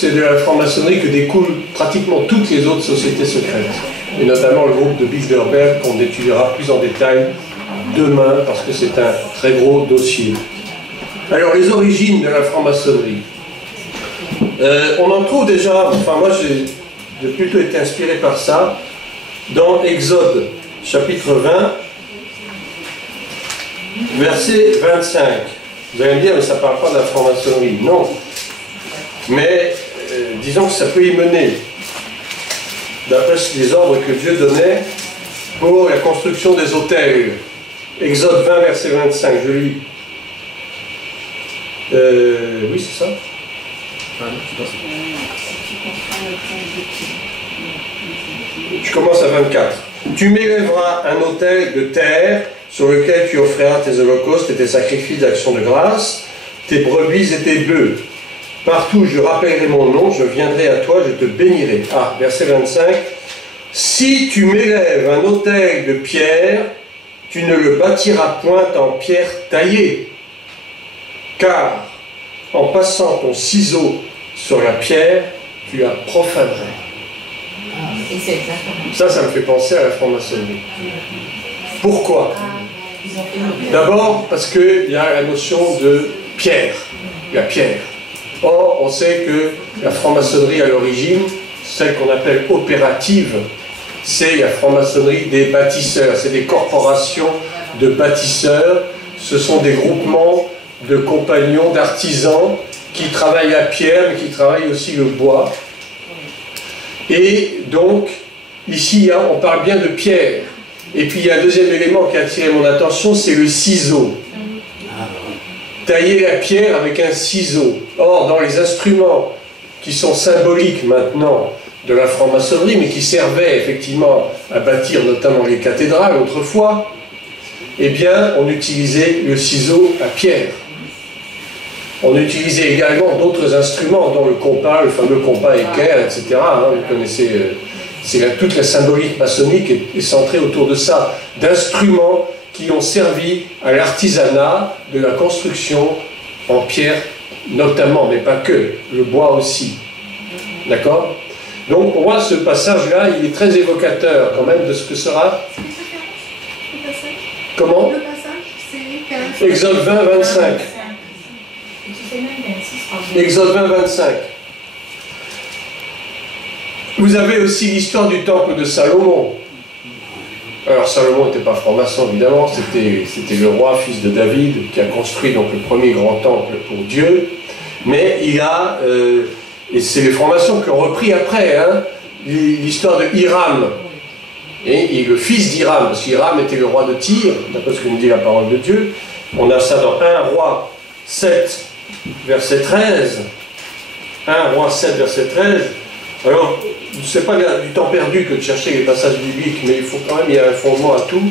c'est de la franc-maçonnerie que découlent pratiquement toutes les autres sociétés secrètes, et notamment le groupe de Bilderberg qu'on étudiera plus en détail demain, parce que c'est un très gros dossier. Alors, les origines de la franc-maçonnerie. On en trouve déjà, enfin moi j'ai plutôt été inspiré par ça, dans Exode, chapitre 20, verset 25. Vous allez me dire, mais ça ne parle pas de la franc-maçonnerie. Non. Mais disons que ça peut y mener, d'après les ordres que Dieu donnait pour la construction des autels. Exode 20, verset 25, je lis. Oui, c'est ça. Je commence à 24. Tu m'élèveras un autel de terre sur lequel tu offriras tes holocaustes et tes sacrifices d'action de grâce, tes brebis et tes bœufs. Partout je rappellerai mon nom, je viendrai à toi, je te bénirai. Ah, verset 25. Si tu m'élèves un autel de pierre, tu ne le bâtiras point en pierre taillée, car en passant ton ciseau sur la pierre, tu la profanerais. Ça me fait penser à la franc-maçonnerie. Pourquoi? D'abord parce qu'il y a la notion de pierre, la pierre. Or, on sait que la franc-maçonnerie à l'origine, celle qu'on appelle opérative, c'est la franc-maçonnerie des bâtisseurs, c'est des corporations de bâtisseurs, ce sont des groupements de compagnons, d'artisans qui travaillent la pierre, mais qui travaillent aussi le bois. Et donc, ici, on parle bien de pierre. Et puis, il y a un deuxième élément qui a attiré mon attention, c'est le ciseau. Tailler la pierre avec un ciseau. Or, dans les instruments qui sont symboliques maintenant de la franc-maçonnerie, mais qui servaient effectivement à bâtir notamment les cathédrales autrefois, eh bien, on utilisait le ciseau à pierre. On utilisait également d'autres instruments, dont le compas, le fameux compas équerre, etc. Vous connaissez, toute la symbolique maçonnique est centrée autour de ça, d'instruments qui ont servi à l'artisanat de la construction en pierre, notamment, mais pas que, le bois aussi. D'accord? Donc, pour moi, ce passage-là, il est très évocateur, quand même, de ce que sera... Comment? Exode 20, 25. Exode 20, 25. Vous avez aussi l'histoire du temple de Salomon. Alors Salomon n'était pas franc-maçon évidemment, c'était le roi, fils de David, qui a construit donc le premier grand temple pour Dieu. Mais il a, et c'est les francs-maçons qui ont repris après, hein, l'histoire de Hiram. Et le fils d'Hiram, parce qu'Hiram était le roi de Tyr, d'après ce que nous dit la parole de Dieu. On a ça dans 1 Roi 7, verset 13. 1 Roi 7, verset 13. Alors, c'est pas du temps perdu que de chercher les passages bibliques, mais il faut quand même, il y a un fondement à tout.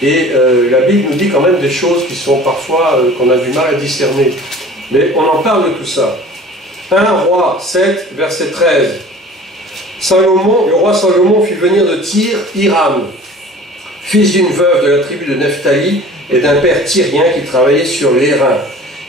Et la Bible nous dit quand même des choses qui sont parfois, qu'on a du mal à discerner. Mais on en parle de tout ça. 1 Roi 7, verset 13. Le roi Salomon fit venir de Tyr Hiram, fils d'une veuve de la tribu de Nephtali et d'un père tyrien qui travaillait sur l'airain.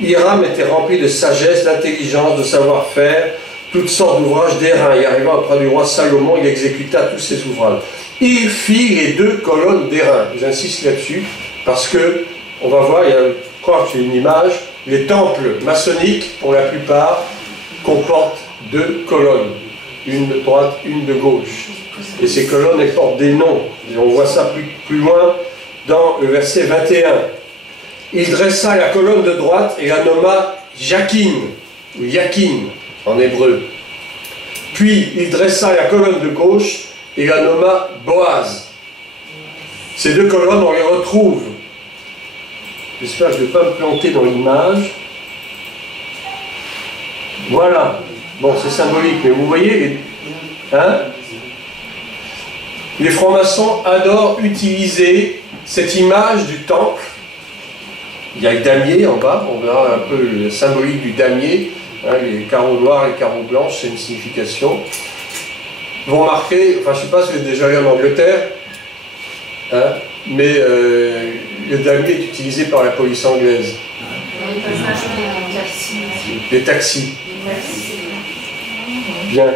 Hiram était rempli de sagesse, d'intelligence, de savoir-faire, toutes sortes d'ouvrages d'airain. Et arrivant auprès du roi Salomon, il exécuta tous ses ouvrages. Il fit les 2 colonnes d'airain. J'insiste là-dessus, parce que, on va voir, je crois que c'est une image, les temples maçonniques, pour la plupart, comportent 2 colonnes. Une de droite, une de gauche. Et ces colonnes, elles portent des noms. Et on voit ça plus loin dans le verset 21. Il dressa la colonne de droite et la nomma Jakin, ou Yakin en hébreu. Puis il dressa la colonne de gauche et la nomma Boaz. Ces 2 colonnes, on les retrouve. J'espère que je ne vais pas me planter dans l'image. Voilà. Bon, c'est symbolique, mais vous voyez, les francs-maçons adorent utiliser cette image du temple. Il y a le damier en bas, on verra un peu le symbolique du damier, les carreaux noirs et les carreaux blancs, c'est une signification. Ils vont marquer, enfin je ne sais pas si vous êtes déjà allé en Angleterre, mais le damier est utilisé par la police anglaise. Les taxis. Bien.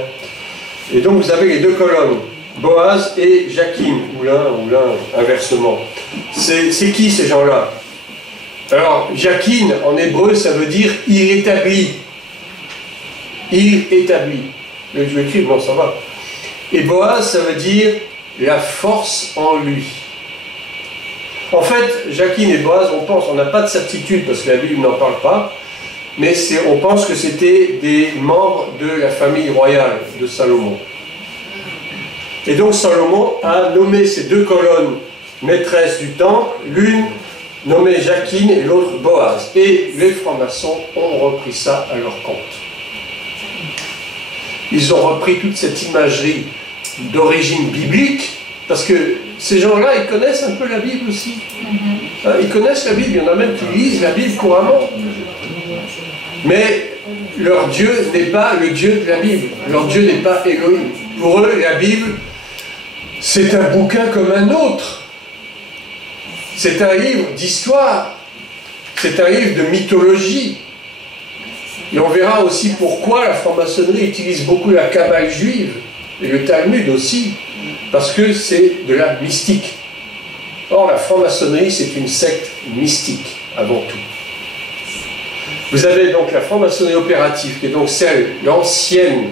Et donc vous avez les deux colonnes, Boaz et Jakin, ou l'un inversement. C'est qui ces gens-là? Alors, Jakin, en hébreu, ça veut dire « il établit ». Il établit. Le Dieu écrit, bon, ça va. Et Boaz, ça veut dire « la force en lui ». En fait, Jakin et Boaz, on n'a pas de certitude, parce que la Bible n'en parle pas, mais on pense que c'était des membres de la famille royale de Salomon. Et donc Salomon a nommé ces deux colonnes maîtresses du temple, l'une nommée Jakin et l'autre Boaz. Et les francs-maçons ont repris ça à leur compte. Ils ont repris toute cette imagerie d'origine biblique, parce que ces gens-là, ils connaissent un peu la Bible aussi. Hein, ils connaissent la Bible, il y en a même qui lisent la Bible couramment. Mais leur Dieu n'est pas le Dieu de la Bible. Leur Dieu n'est pas Elohim. Pour eux, la Bible, c'est un bouquin comme un autre. C'est un livre d'histoire. C'est un livre de mythologie. Et on verra aussi pourquoi la franc-maçonnerie utilise beaucoup la Kabbale juive, et le Talmud aussi, parce que c'est de la mystique. Or, la franc-maçonnerie, c'est une secte mystique, avant tout. Vous avez donc la franc-maçonnerie opérative, qui est donc celle, l'ancienne,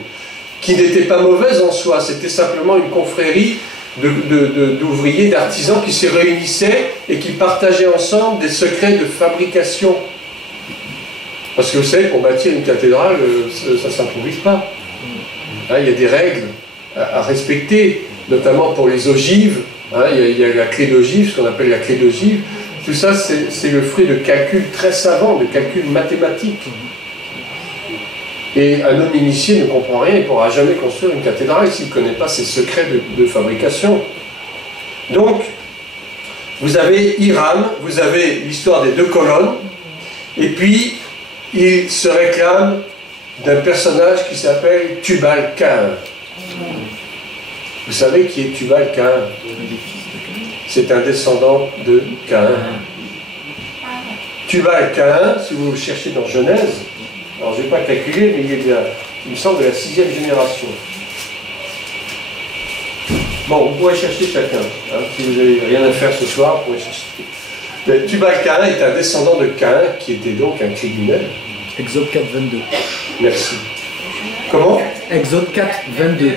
qui n'était pas mauvaise en soi, c'était simplement une confrérie d'ouvriers, d'artisans qui se réunissaient et qui partageaient ensemble des secrets de fabrication. Parce que vous savez, pour bâtir une cathédrale, ça ne s'improvise pas. Hein, il y a des règles à respecter, notamment pour les ogives. Hein, il y a la clé d'ogive, ce qu'on appelle la clé d'ogive. Tout ça, c'est le fruit de calculs très savants, de calculs mathématiques. Et un homme initié ne comprend rien, il ne pourra jamais construire une cathédrale s'il ne connaît pas ses secrets de fabrication. Donc, vous avez Hiram, vous avez l'histoire des deux colonnes, et puis il se réclame d'un personnage qui s'appelle Tubal-Caïn. Vous savez qui est Tubal-Caïn? C'est un descendant de Caïn. Tubal-Caïn, si vous cherchez dans Genèse, alors je ne vais pas calculer, mais il me semble de la 6e génération. Bon, vous pourrez chercher chacun. Hein, si vous n'avez rien à faire ce soir, vous pourrez chercher. Tubal-Caïn est un descendant de Caïn, qui était donc un criminel. Exode 4, 22. Merci. Comment? Exode 4, 22.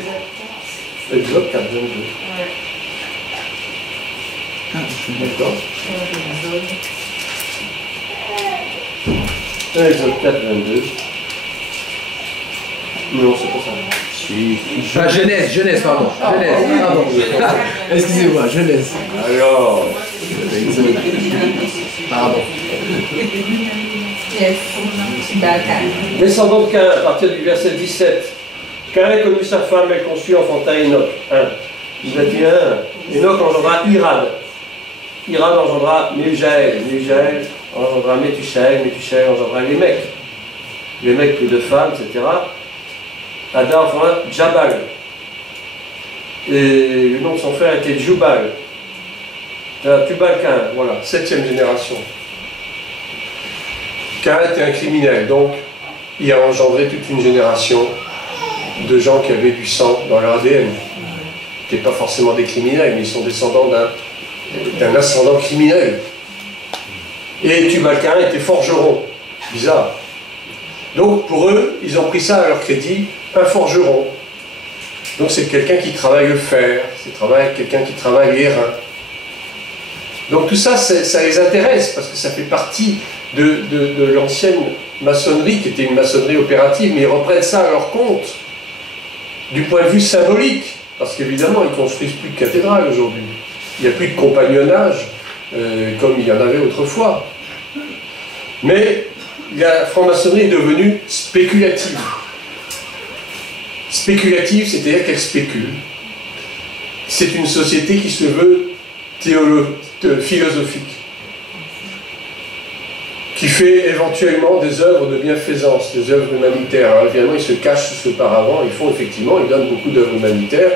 Exode 4, 22. D'accord. Exode 4, 22. Non, c'est pas ça. Si. Ah, Genèse, pardon. Genèse, pardon. Excusez-moi, Genèse. Alors. Pardon. Descendant de Caïn, à partir du verset 17. Caïn connut sa femme, elle conçut, enfanta Enoch. 1. 21. Enoch engendra Irad. Irad engendra Méhujaël. Méhujaël engendra Métusaël. Métusaël engendra Lémec. Lémec plus de femmes, etc. Ada enfanta Jabal. Et le nom de son frère était Jubal. Tubal-Caïn, voilà, 7e génération. Caïn était un criminel, donc il a engendré toute une génération de gens qui avaient du sang dans leur ADN. Ils n'étaient pas forcément des criminels, mais ils sont descendants d'un ascendant criminel. Et Tubal-Caïn était forgeron. Bizarre. Donc pour eux, ils ont pris ça à leur crédit, un forgeron. Donc c'est quelqu'un qui travaille le fer, c'est quelqu'un qui travaille les reins. Donc tout ça, ça les intéresse, parce que ça fait partie de l'ancienne maçonnerie, qui était une maçonnerie opérative, mais ils reprennent ça à leur compte, du point de vue symbolique, parce qu'évidemment, ils ne construisent plus de cathédrales aujourd'hui. Il n'y a plus de compagnonnage, comme il y en avait autrefois. Mais la franc-maçonnerie est devenue spéculative. Spéculative, c'est-à-dire qu'elle spécule. C'est une société qui se veut philosophique, qui fait éventuellement des œuvres de bienfaisance, des œuvres humanitaires. Alors évidemment, ils se cachent sous ce paravent, ils donnent beaucoup d'œuvres humanitaires.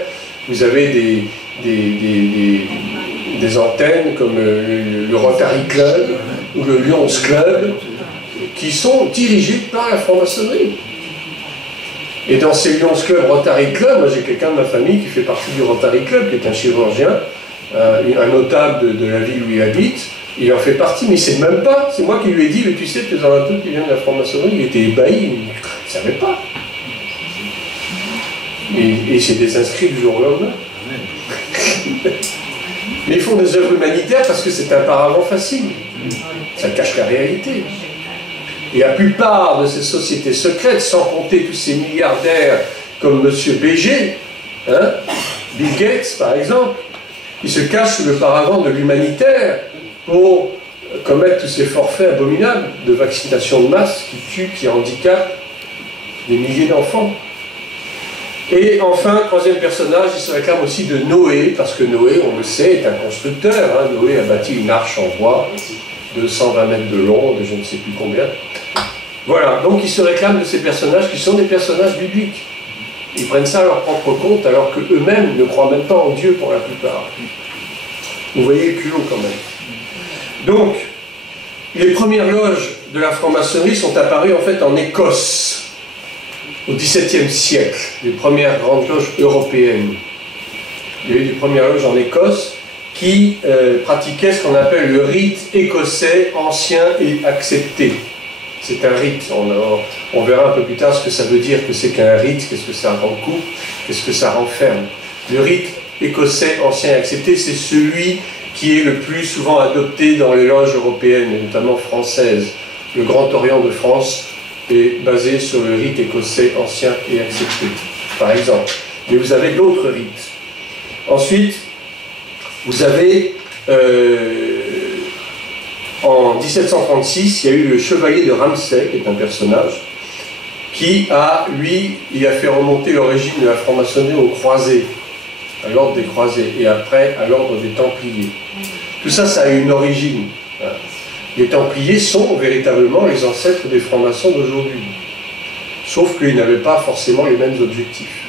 Vous avez des antennes comme le Rotary Club ou le Lions Club, qui sont dirigées par la franc-maçonnerie. Et dans ces Lions Club, Rotary Club, moi j'ai quelqu'un de ma famille qui fait partie du Rotary Club, qui est un chirurgien, un notable de la ville où il habite. Il en fait partie, mais il ne sait même pas. C'est moi qui lui ai dit, mais tu sais, tu es un truc qui vient de la franc-maçonnerie. Il était ébahi, il ne savait pas. Et il s'est désinscrit du jour au lendemain. Mais ils font des œuvres humanitaires parce que c'est un paravent facile. Ça cache la réalité. Et la plupart de ces sociétés secrètes, sans compter tous ces milliardaires comme M. BG, hein, Bill Gates par exemple, ils se cachent sous le paravent de l'humanitaire pour commettre tous ces forfaits abominables de vaccination de masse qui tuent, qui handicapent des milliers d'enfants. Et enfin, troisième personnage, il se réclame aussi de Noé, parce que Noé, on le sait, est un constructeur. Hein. Noé a bâti une arche en bois de 120 mètres de long, de je ne sais plus combien. Voilà, donc il se réclame de ces personnages qui sont des personnages bibliques. Ils prennent ça à leur propre compte, alors qu'eux-mêmes ne croient même pas en Dieu pour la plupart. Vous voyez le culot quand même. Donc, les premières loges de la franc-maçonnerie sont apparues en fait en Écosse, au XVIIe siècle, les premières grandes loges européennes. Il y a eu des premières loges en Écosse qui pratiquaient ce qu'on appelle le rite écossais ancien et accepté. C'est un rite, on verra un peu plus tard ce que ça veut dire que c'est qu'un rite, qu'est-ce que ça recoupe, qu'est-ce que ça renferme. Le rite écossais ancien et accepté, c'est celui qui est le plus souvent adopté dans les loges européennes, et notamment françaises. Le Grand Orient de France est basé sur le rite écossais ancien et accepté, par exemple. Mais vous avez d'autres rites. Ensuite, vous avez, en 1736, il y a eu le chevalier de Ramsay, qui est un personnage, qui a, lui, il a fait remonter l'origine de la franc-maçonnerie aux croisés, à l'ordre des croisés, et après à l'ordre des Templiers. Tout ça, ça a une origine. Les Templiers sont véritablement les ancêtres des francs-maçons d'aujourd'hui. Sauf qu'ils n'avaient pas forcément les mêmes objectifs.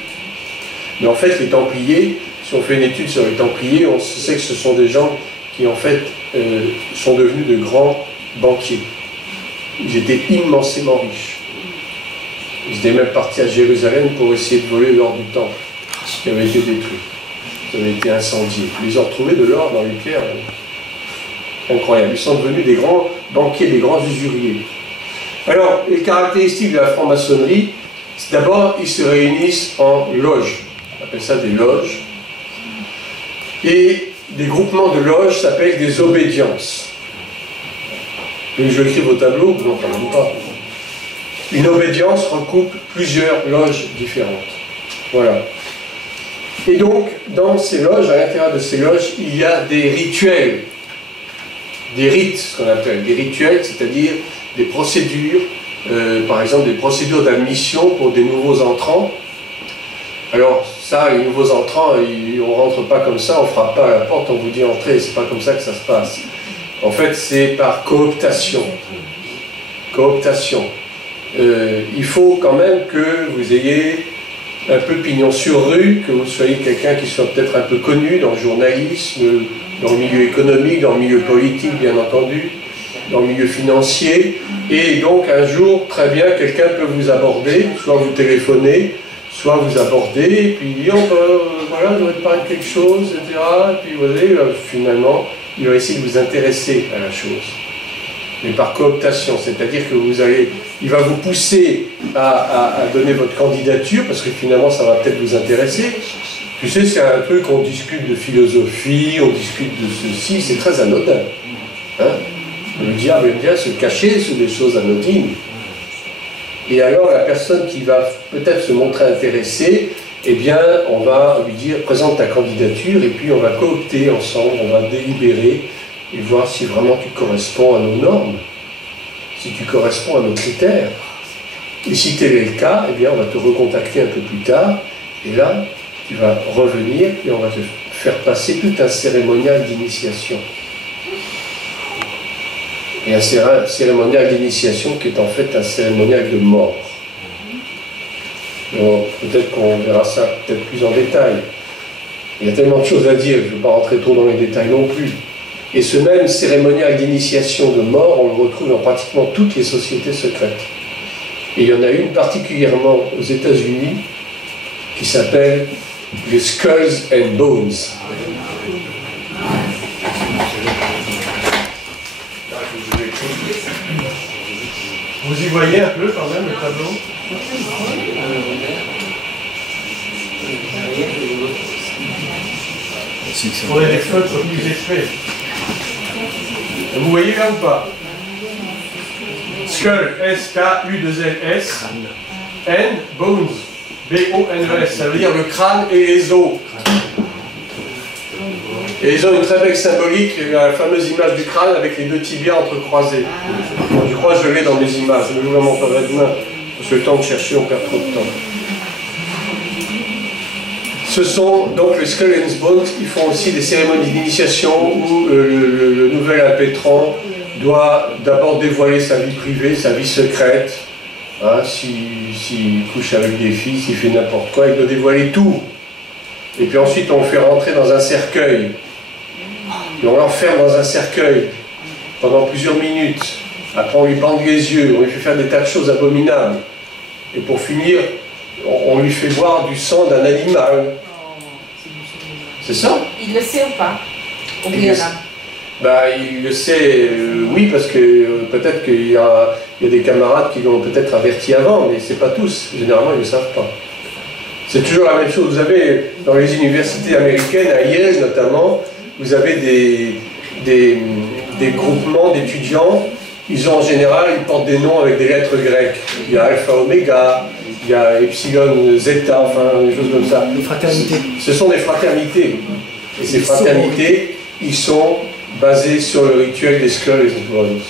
Mais en fait, les Templiers, si on fait une étude sur les Templiers, on sait que ce sont des gens qui, en fait, sont devenus de grands banquiers. Ils étaient immensément riches. Ils étaient même partis à Jérusalem pour essayer de voler l'or du temple, qui avait été détruit, qui avait été incendié. Ils ont retrouvé de l'or dans les pierres. Incroyable. Ils sont devenus des grands banquiers, des grands usuriers. Alors, les caractéristiques de la franc-maçonnerie, c'est d'abord, ils se réunissent en loges. On appelle ça des loges. Et des groupements de loges s'appellent des obédiences. Et je l'écris au tableau, vous n'entendez pas. Une obédience recoupe plusieurs loges différentes. Voilà. Et donc, dans ces loges, à l'intérieur de ces loges, il y a des rituels. Des rites, ce qu'on appelle des rituels, c'est-à-dire des procédures, par exemple des procédures d'admission pour des nouveaux entrants. Alors ça, les nouveaux entrants, on ne rentre pas comme ça, on ne frappe pas à la porte, on vous dit entrez, c'est pas comme ça que ça se passe. En fait, c'est par cooptation. Cooptation. Il faut quand même que vous ayez un peu pignon sur rue, que vous soyez quelqu'un qui soit peut-être un peu connu dans le journalisme, dans le milieu économique, dans le milieu politique, bien entendu, dans le milieu financier. Et donc, un jour, très bien, quelqu'un peut vous aborder, soit vous téléphonez, soit vous abordez, et puis il dit, voilà, je vais te parler de quelque chose, etc. Et puis, vous voyez, finalement, il va essayer de vous intéresser à la chose. Mais par cooptation, c'est-à-dire que il va vous pousser à donner votre candidature, parce que finalement, ça va peut-être vous intéresser. Tu sais, c'est un truc, on discute de philosophie, on discute de ceci, c'est très anodin. Hein? Le diable aime bien se cacher sous des choses anodines. Et alors, la personne qui va peut-être se montrer intéressée, eh bien, on va lui dire, présente ta candidature, et puis on va coopter ensemble, on va délibérer, et voir si vraiment tu corresponds à nos normes, si tu corresponds à nos critères. Et si tel est le cas, eh bien, on va te recontacter un peu plus tard, et là, tu vas revenir et on va te faire passer tout un cérémonial d'initiation. Et un cérémonial d'initiation qui est en fait un cérémonial de mort. Peut-être qu'on verra ça peut-être plus en détail. Il y a tellement de choses à dire, je ne vais pas rentrer trop dans les détails non plus. Et ce même cérémonial d'initiation de mort, on le retrouve dans pratiquement toutes les sociétés secrètes. Et il y en a une particulièrement aux États-Unis qui s'appelle les Skulls and Bones. Vous y voyez un peu quand même le tableau? Pour les feutres plus épais. Vous voyez là ou pas? Skull, S-K-U-2-L-S, N, Bones, B-O-N-E-S, ça veut dire le crâne et les os. Et ils ont une très belle symbolique, la fameuse image du crâne avec les deux tibias entrecroisés. Je crois que je l'ai dans mes images, je vous la montrerai demain, parce que le temps de chercher, on perd trop de temps. Ce sont donc les Skull and Bones, ils font aussi des cérémonies d'initiation où le nouvel impétrant doit d'abord dévoiler sa vie privée, sa vie secrète. Hein, s'il couche avec des filles, s'il fait n'importe quoi, il doit dévoiler tout. Et puis ensuite on le fait rentrer dans un cercueil. Et on l'enferme dans un cercueil pendant plusieurs minutes. Après on lui bande les yeux, on lui fait faire des tas de choses abominables. Et pour finir, on lui fait boire du sang d'un animal. C'est ça? Il le sait ou pas? Au préalable. Bah, il le sait, oui, parce que peut-être qu'il y a des camarades qui l'ont peut-être averti avant, mais c'est pas tous. Généralement, ils ne le savent pas. C'est toujours la même chose. Vous avez, dans les universités américaines, à Yale notamment, vous avez des groupements d'étudiants. Ils ont en général, ils portent des noms avec des lettres grecques. Il y a Alpha Omega, il y a Epsilon Zeta, enfin, des choses comme ça. Des fraternités. Ce sont des fraternités. Et ces fraternités, ils sont basés sur le rituel des Skulls and Bones.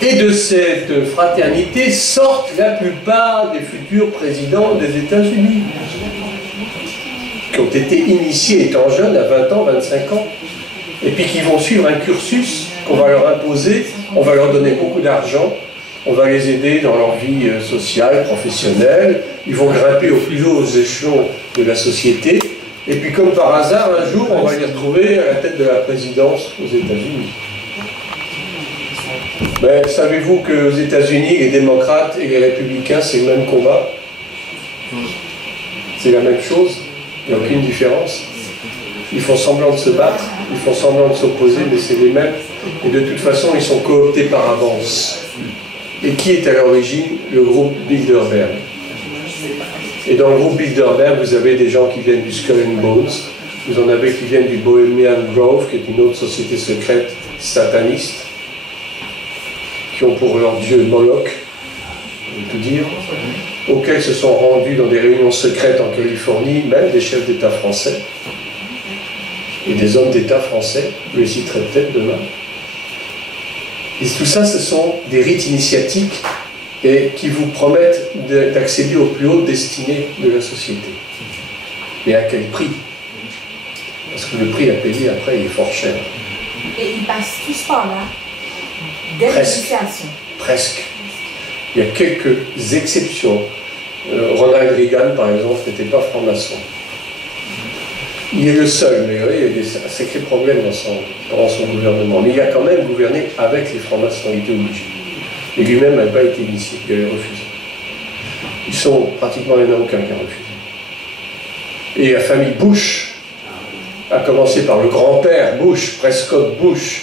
Et de cette fraternité sortent la plupart des futurs présidents des États-Unis, qui ont été initiés étant jeunes, à 20 ans, 25 ans, et puis qui vont suivre un cursus qu'on va leur imposer, on va leur donner beaucoup d'argent, on va les aider dans leur vie sociale, professionnelle, ils vont grimper aux plus hauts échelons de la société, et puis comme par hasard, un jour, on va les retrouver à la tête de la présidence aux États-Unis. Mais savez-vous qu'aux États-Unis, les démocrates et les républicains, c'est le même combat? C'est la même chose, il n'y a aucune différence. Ils font semblant de se battre, ils font semblant de s'opposer, mais c'est les mêmes. Et de toute façon, ils sont cooptés par avance. Et qui est à l'origine? Le groupe Bilderberg. Et dans le groupe Bilderberg, vous avez des gens qui viennent du Skull and Bones, vous en avez qui viennent du Bohemian Grove, qui est une autre société secrète sataniste, qui ont pour leur dieu Moloch, je vais tout dire, auxquels se sont rendus dans des réunions secrètes en Californie, même des chefs d'État français, et des hommes d'État français, je les citerai peut-être demain. Et tout ça, ce sont des rites initiatiques et qui vous promettent d'accéder aux plus hautes destinées de la société. Mais à quel prix? Parce que le prix à payer après, il est fort cher. Et ils passent tous par là, dès l'initiation. Presque. Il y a quelques exceptions. Ronald Reagan, par exemple, n'était pas franc-maçon. Il est le seul, mais oui, il y a des sacrés problèmes dans son gouvernement. Mais il a quand même gouverné avec les francs-maçons, il était obligé. Et lui-même n'avait pas été initié, il avait refusé. Ils sont pratiquement, il n'y en a aucun qui a refusé. Et la famille Bush, à commencer par le grand-père Bush, Prescott Bush,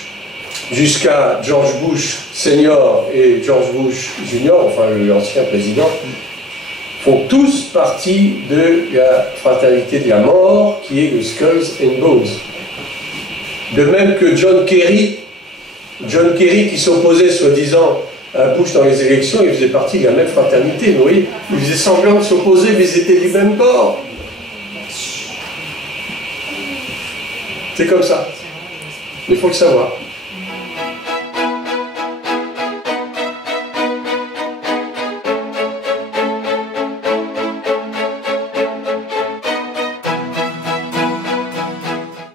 jusqu'à George Bush senior et George Bush junior, enfin l'ancien président, font tous partie de la fraternité de la mort, qui est le Skulls and Bones. De même que John Kerry qui s'opposait soi-disant à Bush dans les élections, il faisait partie de la même fraternité, vous voyez. Il faisait semblant de s'opposer, mais ils étaient du même bord. C'est comme ça. Il faut le savoir.